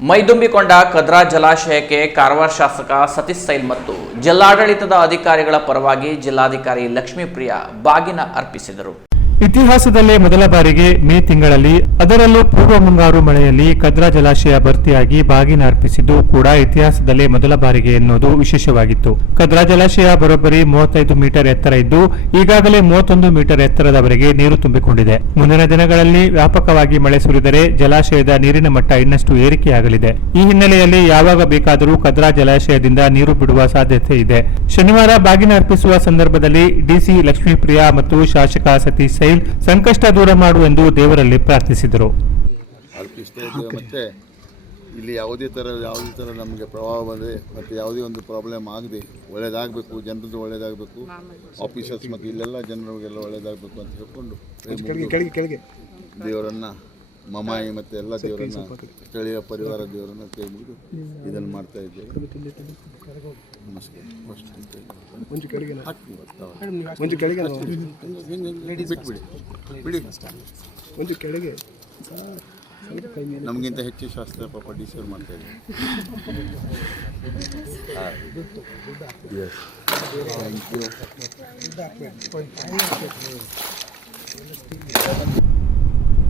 ಮೈದುಂಬಿಕೊಂಡ ಕದ್ರಾ ಜಲಾಶಯಕ್ಕೆ ಕಾರವಾರ ಶಾಸಕ ಸತೀಶ್ ಸೈಲ್ ಮತ್ತು ಜಿಲ್ಲಾಡಳಿತದ ಅಧಿಕಾರಿಗಳ ಪರವಾಗಿ ಜಿಲ್ಲಾಧಿಕಾರಿ ಲಕ್ಷ್ಮೀಪ್ರಿಯ ಬಾಗಿನ ಅರ್ಪಿಸಿದರು. ಇತಿಹಾಸದಲ್ಲೇ ಮೊದಲ ಬಾರಿಗೆ ಮೇ ತಿಂಗಳಲ್ಲಿ ಅದರಲ್ಲೂ ಪೂರ್ವ ಮುಂಗಾರು ಮಳೆಯಲ್ಲಿ ಕದ್ರಾ ಜಲಾಶಯ ಭರ್ತಿಯಾಗಿ ಬಾಗಿನ ಅರ್ಪಿಸಿದ್ದು ಕೂಡ ಇತಿಹಾಸದಲ್ಲೇ ಮೊದಲ ಬಾರಿಗೆ ಎನ್ನುವುದು ವಿಶೇಷವಾಗಿತ್ತು. ಕದ್ರಾ ಜಲಾಶಯ ಬರೋಬ್ಬರಿ ಮೂವತ್ತೈದು ಮೀಟರ್ ಎತ್ತರ ಇದ್ದು, ಈಗಾಗಲೇ ಮೂವತ್ತೊಂದು ಮೀಟರ್ ಎತ್ತರದವರೆಗೆ ನೀರು ತುಂಬಿಕೊಂಡಿದೆ. ಮುಂದಿನ ದಿನಗಳಲ್ಲಿ ವ್ಯಾಪಕವಾಗಿ ಮಳೆ ಸುರಿದರೆ ಜಲಾಶಯದ ನೀರಿನ ಮಟ್ಟ ಇನ್ನಷ್ಟು ಏರಿಕೆಯಾಗಲಿದೆ. ಈ ಹಿನ್ನೆಲೆಯಲ್ಲಿ ಯಾವಾಗ ಬೇಕಾದರೂ ಕದ್ರಾ ಜಲಾಶಯದಿಂದ ನೀರು ಬಿಡುವ ಸಾಧ್ಯತೆ ಇದೆ. ಶನಿವಾರ ಬಾಗಿನ ಅರ್ಪಿಸುವ ಸಂದರ್ಭದಲ್ಲಿ ಡಿಸಿ ಲಕ್ಷ್ಮೀಪ್ರಿಯಾ ಮತ್ತು ಶಾಸಕ ಸತೀಶ್ ಸೈಲ್ ಸಂಕಷ್ಟ ದೂರ ಮಾಡು ಎಂದು ದೇವರಲ್ಲಿ ಪ್ರಾರ್ಥಿಸಿದರು. ಮತ್ತೆ ಇಲ್ಲಿ ಯಾವುದೇ ಥರ ಯಾವುದೇ ಥರ ನಮಗೆ ಪ್ರಭಾವ ಬಂದರೆ ಮತ್ತು ಯಾವುದೇ ಒಂದು ಪ್ರಾಬ್ಲಮ್ ಆಗದೆ ಒಳ್ಳೇದಾಗಬೇಕು ಜನರದ್ದು ಒಳ್ಳೇದಾಗಬೇಕು ಆಫೀಸರ್ಸ್ ಮತ್ತು ಇಲ್ಲೆಲ್ಲ ಜನರಿಗೆಲ್ಲ ಒಳ್ಳೇದಾಗಬೇಕು ಅಂತ ಹೇಳ್ಕೊಂಡು ದೇವರನ್ನು ಮಮಾಯಿ ಮತ್ತು ಎಲ್ಲ ದೇವರನ್ನು ಸ್ಥಳೀಯ ಪರಿವಾರ ದೇವರನ್ನು ಕೈ ಮುಗಿದು ಇದನ್ನು ಮಾಡ್ತಾ ಇದ್ದೇವೆ ಬಿಡಿ. ಕೆಳಗೆ. ನಮಗಿಂತ ಹೆಚ್ಚು ಶಾಸ್ತ್ರ ಪಾಪ ಡಿಸೈಡ್ ಮಾಡ್ತಾ ಇದ್ದೀವಿ